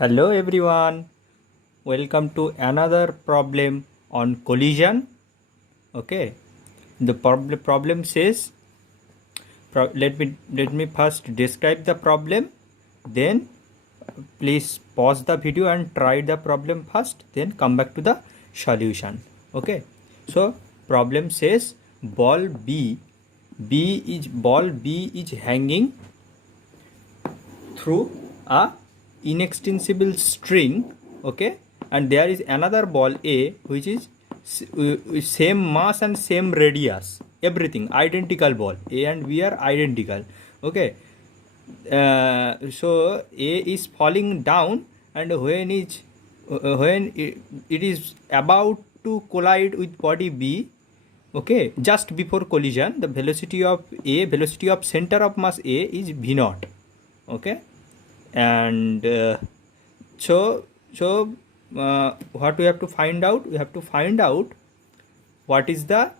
Hello everyone, welcome to another problem on collision. Okay, the problem says let me first describe the problem, then please pause the video and try the problem first, then come back to the solution. Okay, so problem says ball B is hanging through a inextensible string. Okay, and there is another ball A which is same mass and same radius, everything identical. Ball A and B are identical. Okay, so A is falling down, and when it is about to collide with body B, okay, just before collision, the velocity of center of mass A is V naught. Okay, and what we have to find out? We have to find out what is the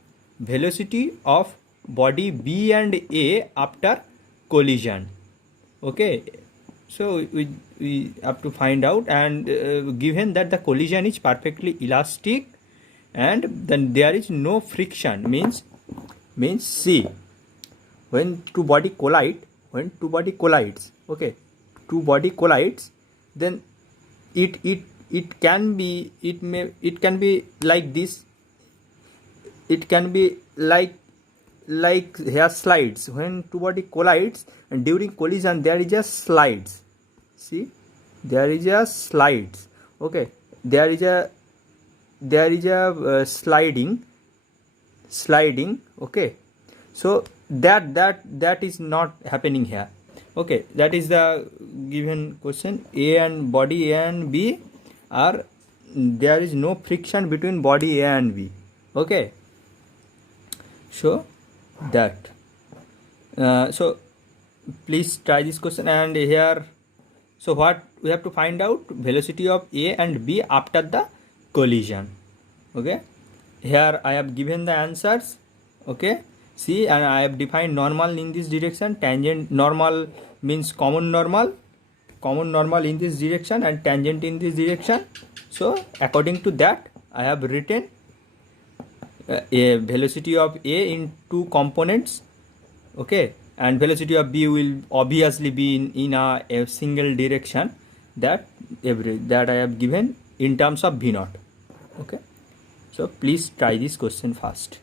velocity of body B and A after collision. Okay, so we have to find out, and given that the collision is perfectly elastic and then there is no friction, means see, when two body collides, okay, two body collides, then it can be like this. It can be like here slides. When two body collides and during collision there is a slides. See, there is a slides. Okay, there is a sliding. Okay, so that is not happening here. Okay, that is the given question. A and body A and B are, there is no friction between body A and B. Okay, so that so please try this question. And here, so what we have to find out? Velocity of A and B after the collision. Okay, here I have given the answers. Okay, see, and I have defined normal in this direction, tangent. Normal means common normal in this direction, and tangent in this direction. So according to that, I have written a velocity of A in two components. Okay, and velocity of B will obviously be in a single direction. That I have given in terms of V naught. Okay, so please try this question first.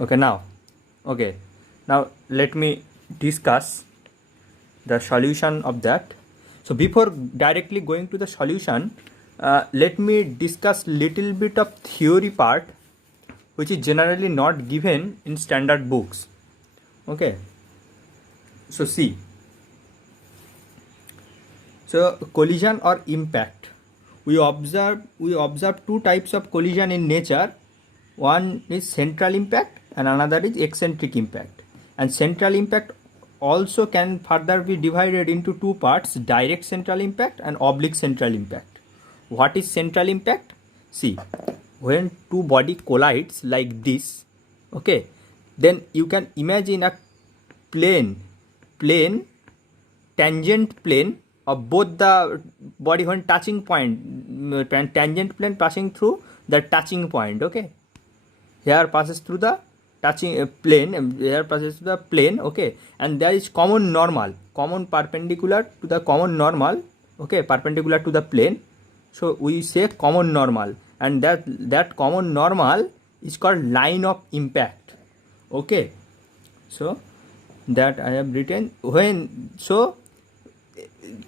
Okay, now let me discuss the solution of that. So before directly going to the solution, let me discuss little bit of theory part, which is generally not given in standard books. Okay, so see, so collision or impact, we observe two types of collision in nature. One is central impact and another is eccentric impact. And central impact also can further be divided into two parts: direct central impact and oblique central impact. What is central impact? See, when two body collides like this, okay, then you can imagine a tangent plane of both the body when touching point, tangent plane passing through the touching point. Okay, here passes through the touching plane, here passes through the plane. Okay, and there is common perpendicular to the common normal. Okay, perpendicular to the plane. So we say common normal, and that common normal is called line of impact. Okay, so that I have written. When so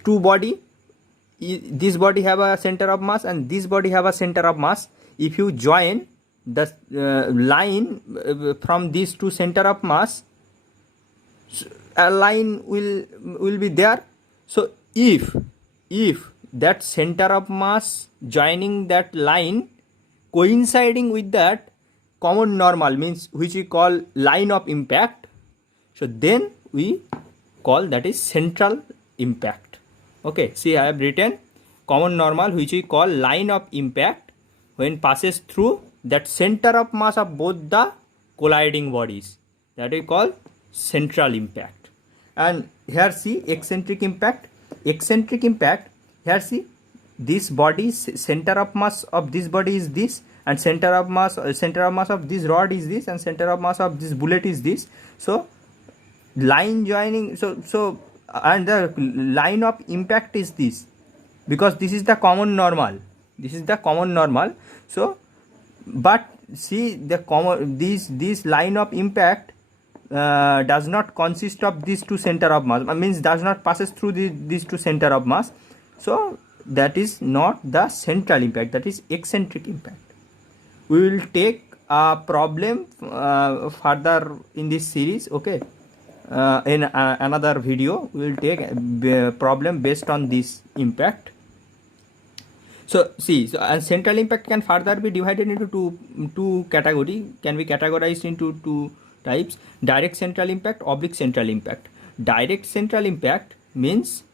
two body, this body have a center of mass and this body have a center of mass. If you join the line from these two center of mass, a line will be there. So if that center of mass joining that line coinciding with that common normal, means which we call line of impact, so then we call that is central impact. Okay, see, I have written common normal which we call line of impact when passes through that center of mass of both the colliding bodies, that we call central impact. And here see eccentric impact. Eccentric impact, here see this body, center of mass of this body is this, and center of mass of this rod is this, and center of mass of this bullet is this. So line joining, and the line of impact is this, because this is the common normal, so but see the common, this line of impact does not consist of these two center of mass, means does not passes through these two center of mass, so that is not the central impact, that is eccentric impact. We will take a problem further in this series, okay. In another video we will take a problem based on this impact. So see, and central impact can further be divided into two category, can be categorized into two types: direct central impact, oblique central impact. Direct central impact means,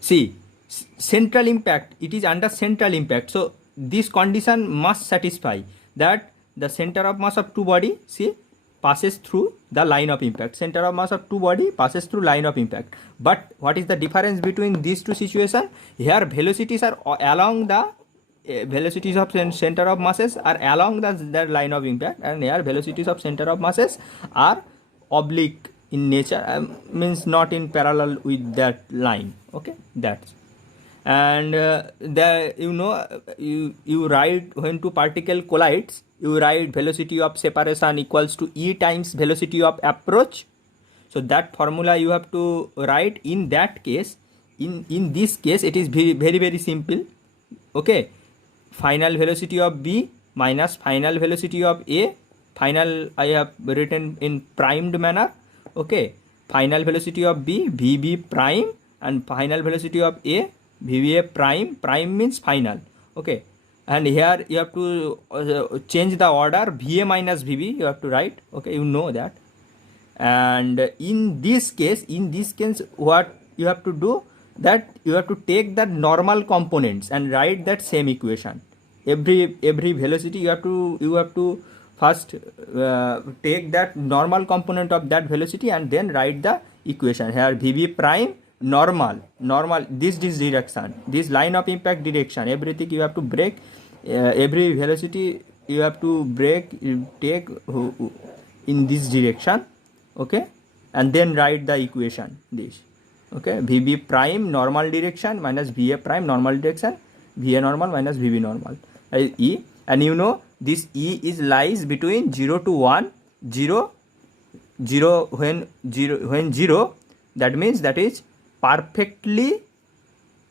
see, central impact, it is under central impact, so this condition must satisfy that the center of mass of two body, see, passes through the line of impact. Center of mass of two body passes through line of impact. But what is the difference between these two situations? Here velocities are along the velocities of center of masses are along the line of impact, and here velocities of center of masses are oblique in nature, means not in parallel with that line, okay. That's, and you write, when two particle collides, you write velocity of separation equals to E times velocity of approach. So that formula you have to write in that case. In this case it is very simple, okay. Final velocity of B minus final velocity of A, final I have written in primed manner, okay. Final velocity of B, VB prime, and final velocity of A, VBA prime. Prime means final, okay. And here you have to change the order, VA minus VB you have to write, okay, you know that. And in this case what you have to do, that you have to take the normal components and write that same equation. Every velocity you have to first take that normal component of that velocity and then write the equation. Here VB prime normal this direction, this line of impact direction, everything you have to break, every velocity you have to break, you take in this direction, okay, and then write the equation this, okay. VB prime normal direction minus VA prime normal direction, VA normal minus VB normal, E, and you know this E is lies between 0 to 1, 0 when 0, that means that is perfectly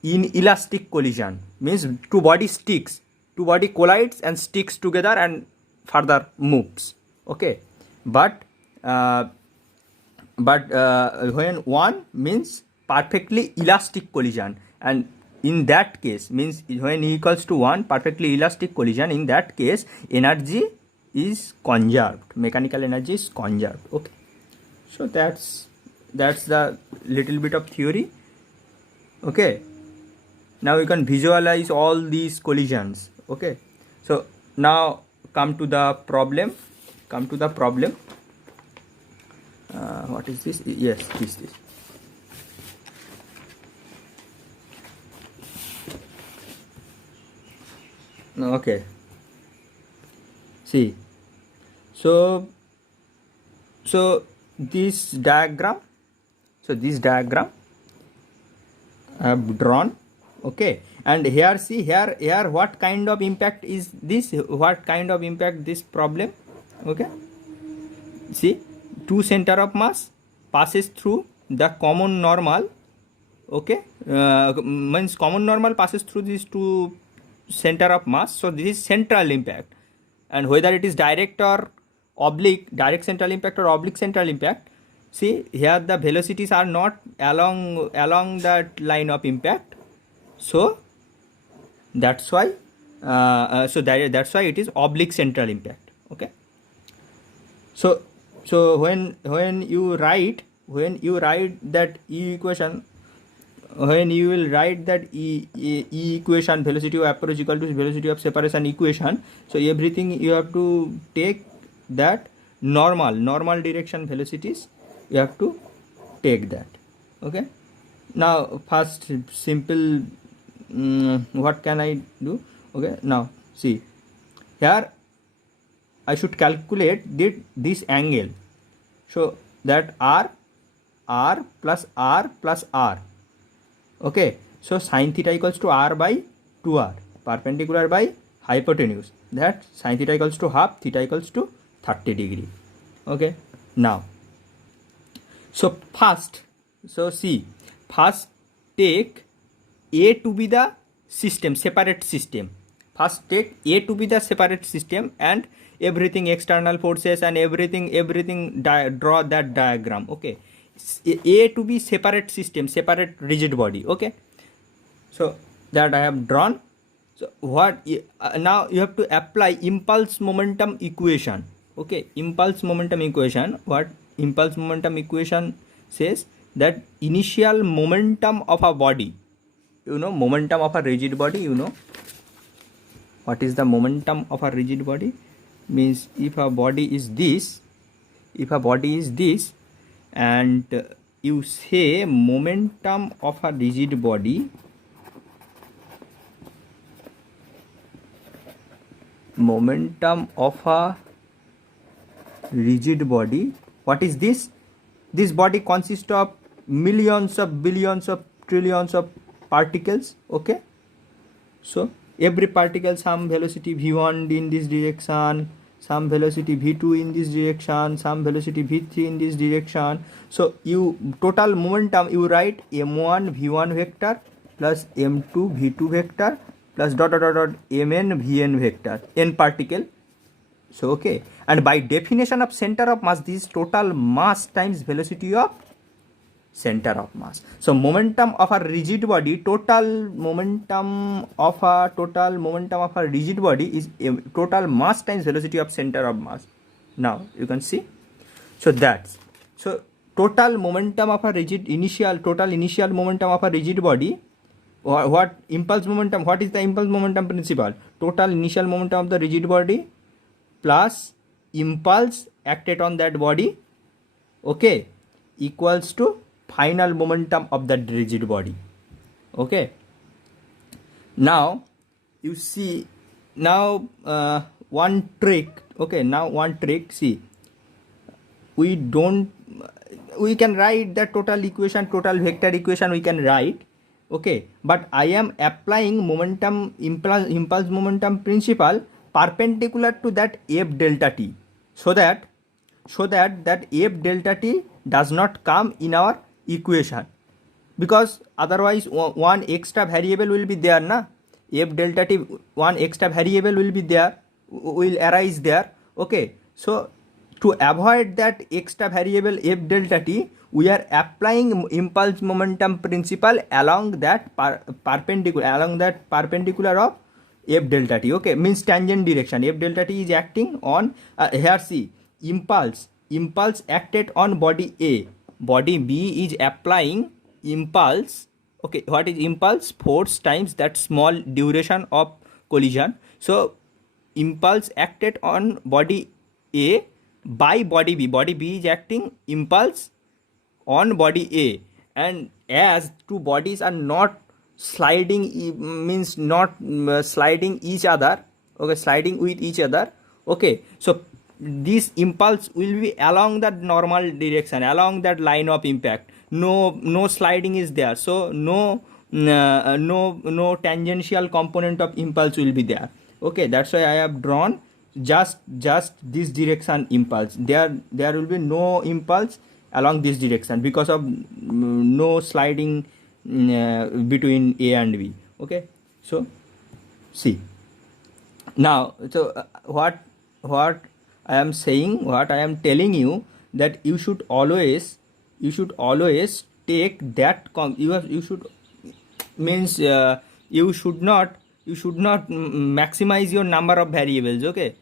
in elastic collision, means two body collides and sticks together and further moves, okay. But when 1 means perfectly elastic collision, and in that case means when E equals to 1, perfectly elastic collision, in that case energy is conserved, mechanical energy is conserved, okay. So that's the little bit of theory, okay. Now you can visualize all these collisions, okay. So now come to the problem. What is this? Yes, this. Okay, see, so this diagram I have drawn, okay. And here see, here what kind of impact is this, what kind of impact this problem, okay. See, two center of mass passes through the common normal, okay, means common normal passes through these two center of mass, so this is central impact. And whether it is direct or oblique, direct central impact or oblique central impact, see here the velocities are not along that line of impact, so that's why that's why it is oblique central impact, okay. So when you write that E equation, when you will write that E equation, velocity of approach equal to velocity of separation equation, so everything you have to take that normal direction velocities you have to take that. Okay, now first simple, what can I do? Okay, now see here I should calculate this angle, so that r plus r plus r. Okay, so sin theta equals to r by 2r, perpendicular by hypotenuse, that sin theta equals to half, theta equals to 30 degree. Okay, now so first, so see, first take A to be the system, separate system. First take A to be the separate system, and everything external forces and everything draw that diagram. Okay, A to be separate system, separate rigid body. Okay, so that I have drawn. So what now you have to apply impulse momentum equation. Okay, impulse momentum equation. What impulse momentum equation says, that initial momentum of a body, you know, momentum of a rigid body, you know what is the momentum of a rigid body? Means if a body is this, and you say momentum of a rigid body, what is this? This body consists of millions of billions of trillions of particles. Okay, so every particle some velocity v1 in this direction, some velocity v2 in this direction, some velocity v3 in this direction. So you total momentum, you write m1 v1 vector plus m2 v2 vector plus dot dot dot dot mn vn vector, n particle. So okay, and by definition of center of mass, this is total mass times velocity of center of mass. So momentum of a rigid body, total momentum of a rigid body is total mass times velocity of center of mass. Now you can see, so that's, so total momentum of a total initial momentum of a rigid body. What impulse momentum? What is the impulse momentum principle? Total initial momentum of the rigid body plus impulse acted on that body, okay, equals to final momentum of that rigid body. Okay, now you see, now one trick. Okay, now one trick, see, we can write the total equation, total vector equation we can write. Okay, but I am applying impulse momentum principle perpendicular to that f delta t, so that that f delta t does not come in our equation, because otherwise one extra variable will be there, na, f delta t, one extra variable will be there, will arise there. Okay, so to avoid that extra variable f delta t, we are applying impulse momentum principle along that perpendicular of f delta t. Okay, means tangent direction. F delta t is acting on here, see, impulse acted on body A, body B is applying impulse. Okay, what is impulse? Force times that small duration of collision. So impulse acted on body A by body B. Body B is acting impulse on body A, and as two bodies are not sliding, means not sliding each other, okay, sliding with each other. Okay, so this impulse will be along that normal direction, along that line of impact. No sliding is there, so no tangential component of impulse will be there. Okay, that's why I have drawn just this direction impulse. There will be no impulse along this direction because of no sliding between A and B. Okay, so see, now, so what I am saying, what I am telling you, that you should always take that you should means you should not maximize your number of variables. Okay,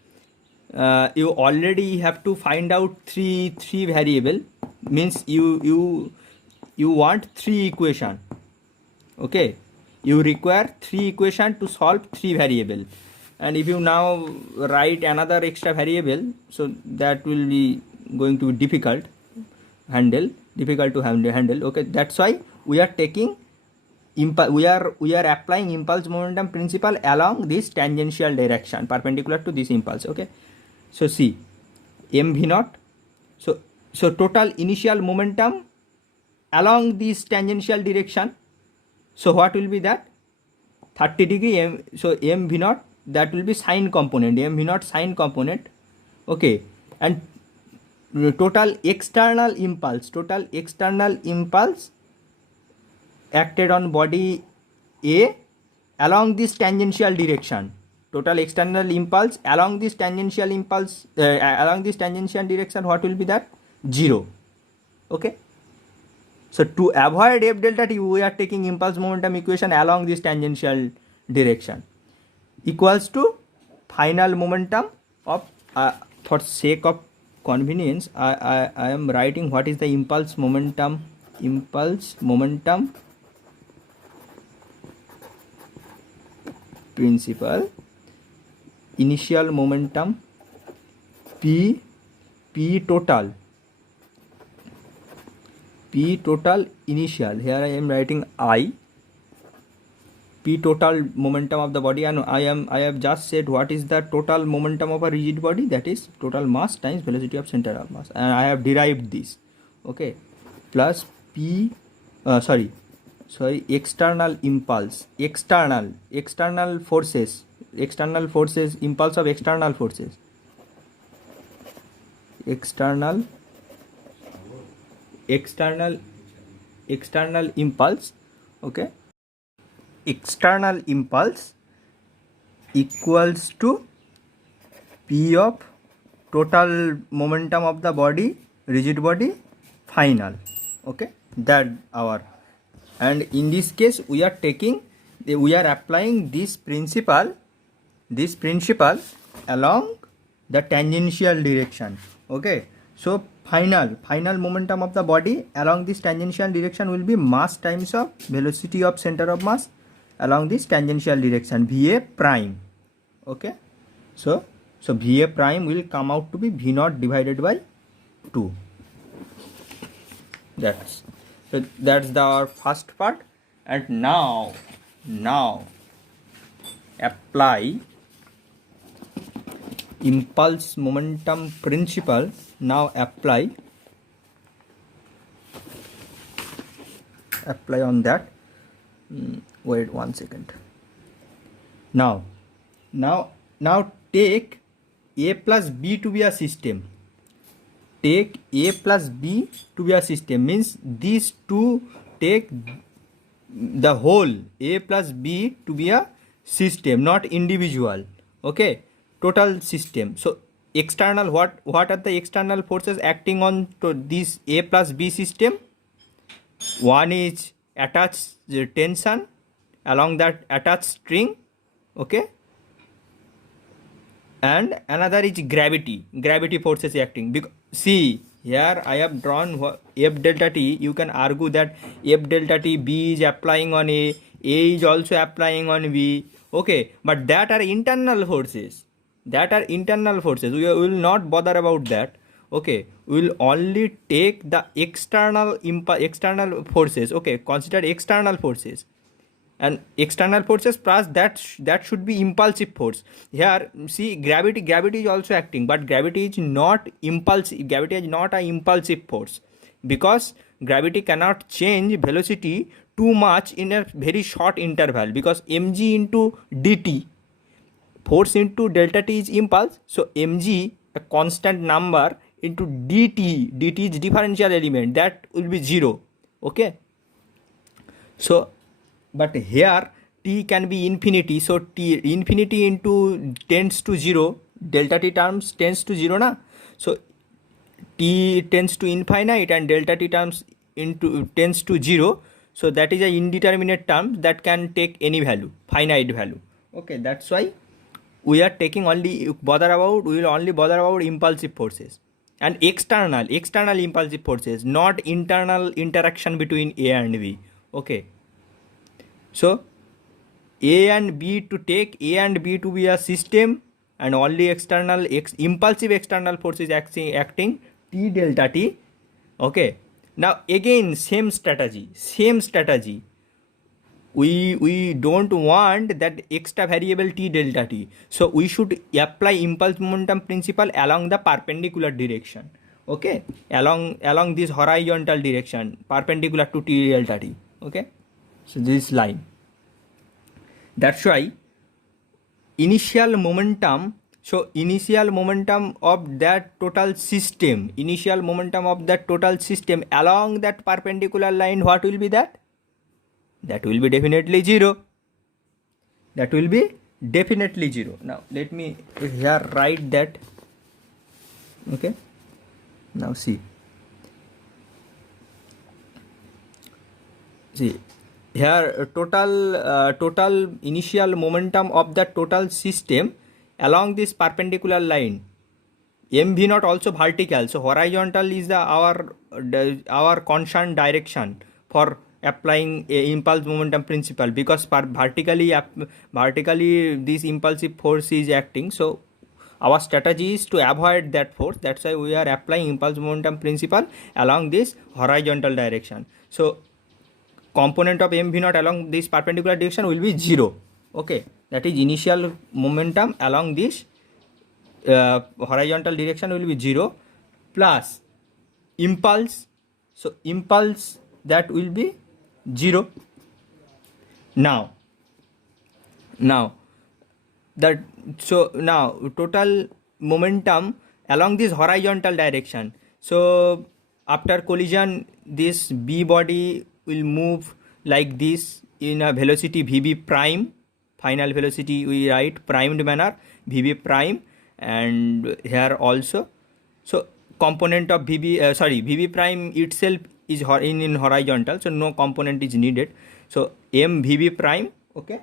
you already have to find out three variable, means you want 3 equation. Okay, you require 3 equation to solve 3 variable, and if you now write another extra variable, so that will be going to be difficult handle. difficult to handle. Okay, that's why we are taking we are applying impulse momentum principle along this tangential direction perpendicular to this impulse. Okay, so see mv naught, so total initial momentum along this tangential direction, so what will be that 30 degree so mv naught, that will be sine component, mv naught sine component. Okay, and total external impulse acted on body A along this tangential direction. Total external impulse along this tangential direction, what will be that? 0. Okay, so to avoid f delta t, we are taking impulse momentum equation along this tangential direction equals to final momentum of for sake of convenience, I am writing what is the impulse momentum principle. Initial momentum p total initial, here I am writing I, p total momentum of the body, and I have just said what is the total momentum of a rigid body, that is total mass times velocity of center of mass, and I have derived this. Okay, plus p external impulse, external forces, impulse of external forces, external impulse. Okay, external impulse equals to p of total momentum of the body, rigid body, final. Okay, that our, and in this case we are applying this principle along the tangential direction. Okay, so final momentum of the body along this tangential direction will be mass times of velocity of center of mass along this tangential direction, va prime. Okay, so va prime will come out to be v naught divided by 2. That's our first part. And now apply impulse momentum principle. Now apply on that. Wait 1 second. Now take a plus b to be a system. Take a plus b to be a system means these two take the whole a plus b to be a system, not individual. Okay, total system. So external, what are the external forces acting on to this a plus b system? One is attached tension along that attached string. Okay, and another is gravity forces acting. Because see here I have drawn f delta t. You can argue that f delta t, b is applying on a is also applying on b. Okay, but that are internal forces. We will not bother about that. Okay, we will only take the external forces. Okay, consider external forces, and external forces plus that should be impulsive force. Here see gravity is also acting, but gravity is not impulsive. Gravity is not an impulsive force, because gravity cannot change velocity too much in a very short interval, because mg into dt, force into delta t is impulse. So mg, a constant number, into dt is differential element, that will be 0. Okay, so but here t can be infinity, so t infinity into tends to 0, delta t terms tends to 0 na, so t tends to infinite and delta t terms into tends to 0, so that is a indeterminate term that can take any value, finite value. Okay, that's why we are taking we will only bother about impulsive forces and external impulsive forces, not internal interaction between a and b. Okay, so a and b to be a system, and only impulsive external forces acting t delta t. Okay, Now again same strategy. We don't want that extra variable t delta t, so we should apply impulse momentum principle along the perpendicular direction, okay, along this horizontal direction perpendicular to t delta t, okay. So this line, that's why initial momentum of that total system along that perpendicular line, what will be that? That will be definitely 0. Now let me here write that, okay. Now see here total initial momentum of the total system along this perpendicular line, mv naught also vertical, so horizontal is our constant direction for applying a impulse momentum principle, because vertically this impulsive force is acting, so our strategy is to avoid that force. That's why we are applying impulse momentum principle along this horizontal direction. So component of mv naught along this perpendicular direction will be 0, okay. That is initial momentum along this horizontal direction will be 0 plus impulse, so impulse that will be 0. Now total momentum along this horizontal direction, so after collision this b body will move like this in a velocity vb prime, final velocity we write primed manner vb prime, and here also, so component of vb prime itself is in horizontal, so no component is needed, so m vb prime, okay.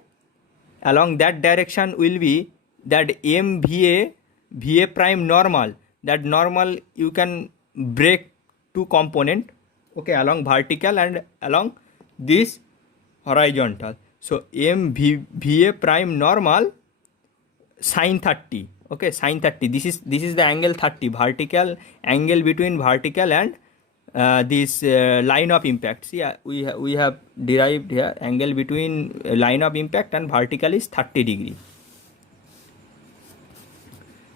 Along that direction will be that m va prime normal, that normal you can break two component, okay, along vertical and along this horizontal, so m va prime normal sin 30, okay, sin 30, this is the angle 30, vertical angle between vertical and this line of impact. See, we have derived here angle between line of impact and vertical is 30 degree,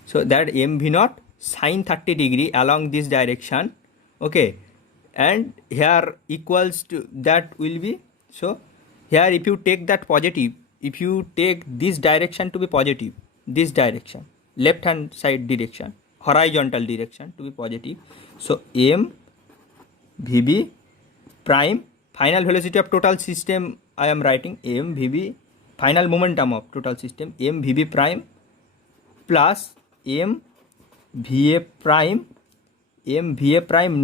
so that mv naught sin 30 degree along this direction, okay, and here equals to that will be, so here if you take that positive, if you take this direction to be positive, this direction left hand side direction horizontal direction to be positive, so m vb prime final velocity of total system I am writing m vb final momentum of total system m vb prime plus m va prime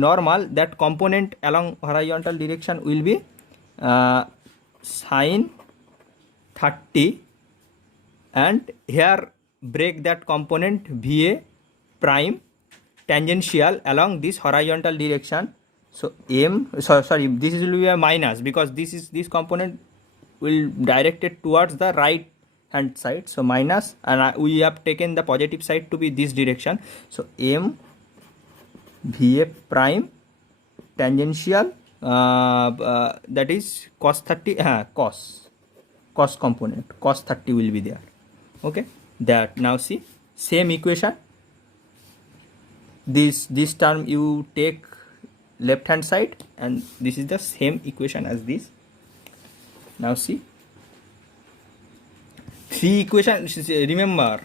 normal, that component along horizontal direction will be sin 30, and here break that component va prime tangential along this horizontal direction, so sorry this will be a minus, because this component will directed towards the right hand side, so minus, and we have taken the positive side to be this direction, so m va prime tangential that is cos 30 cos component cos 30 will be there, okay. That now see same equation, this term you take left hand side, and this is the same equation as this. Now see three equation, remember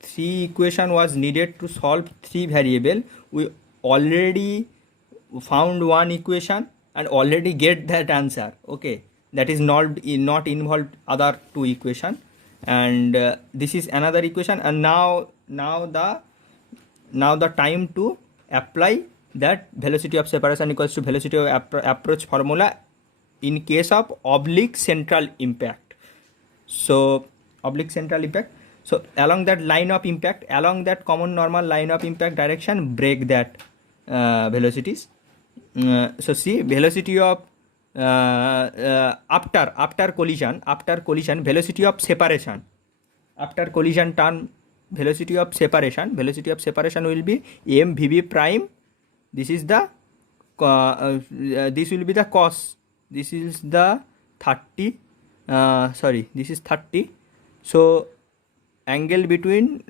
three equation was needed to solve three variable, we already found one equation and already get that answer, okay. That is not involved other two equation, and this is another equation, and now the time to apply that velocity of separation equals to velocity of approach formula in case of oblique central impact. So oblique central impact, so along that line of impact, along that common normal line of impact direction, break that velocities. So see velocity of after collision velocity of separation, after collision turn velocity of separation will be m vb prime, this is the this will be the cos. This is the 30. This is 30. So angle between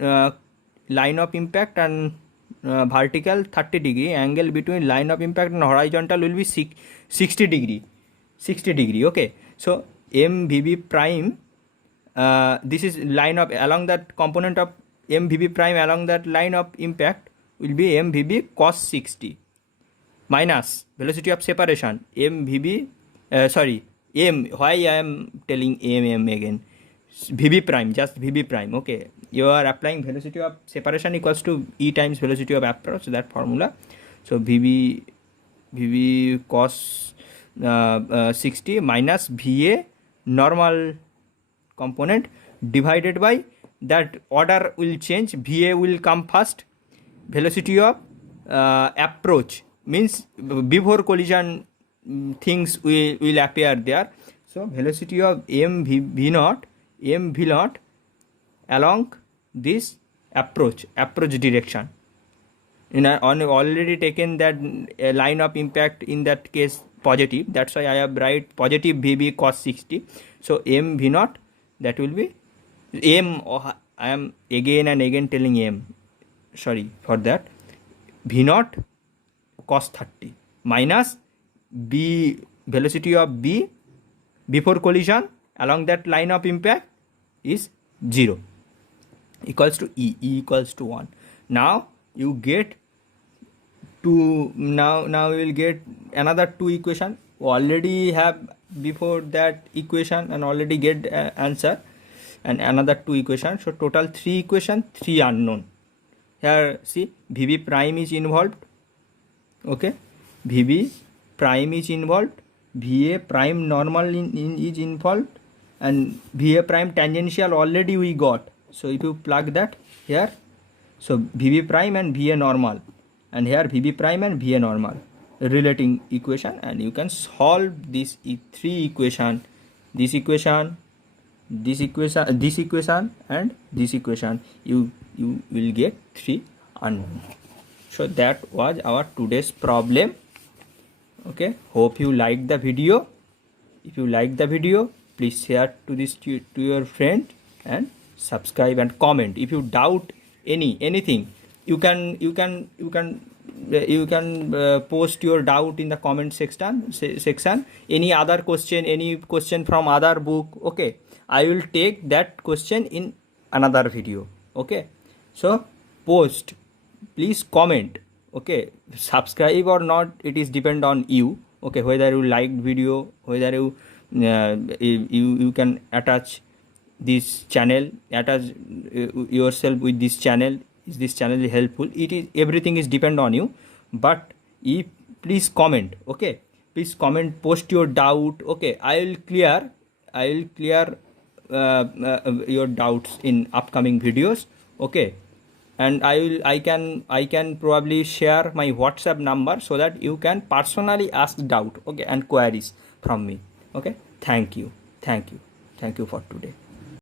line of impact and vertical 30 degree. Angle between line of impact and horizontal will be 60 degree. 60 degree. Okay. So MVB prime. This is line of along that component of MVB prime along that line of impact will be MVB cos 60 minus velocity of separation MVB M. Why I am telling M again? VB prime, just VB prime. Okay, you are applying velocity of separation equals to E times velocity of approach, that formula. So VB cos 60 minus VA normal component divided by that order will change. VA will come first. Velocity of approach means before collision things will appear there. So velocity of mv naught along this approach direction. Already taken that line of impact, in that case positive, that's why I have write positive VB cos 60. So m v naught, that will be m, I am again and again telling m, sorry for that, v naught cos 30 minus b, velocity of b before collision along that line of impact is 0, equals to E equals to 1. Now you get now we will get another two equation. Already have before that equation and already get answer, and another two equations. So total 3 equation, 3 unknown. Here see VB prime is involved. Okay, VB prime is involved, VA prime normal is involved, and VA prime tangential already we got. So if you plug that here, so VB prime and VA normal, and here VB prime and VA normal relating equation, and you can solve this 3 equation, this equation, this equation, this equation, and this equation. You will get 3 unknown. So that was our today's problem. Okay, hope you liked the video. If you like the video, please share to this to your friend and subscribe and comment. If you doubt anything, you can post your doubt in the comment section. Any other question, any question from other book, okay, I will take that question in another video. Okay, so post, please comment. Okay, subscribe or not, it is depend on you. Okay, whether you liked video, whether you you can attach this channel, attach yourself with this channel. Is this channel helpful? It is, everything is depend on you. But if please comment. Okay, please comment, post your doubt. Okay, I will clear your doubts in upcoming videos. Okay, and I can probably share my WhatsApp number so that you can personally ask doubt, okay, and queries from me. Okay, thank you for today.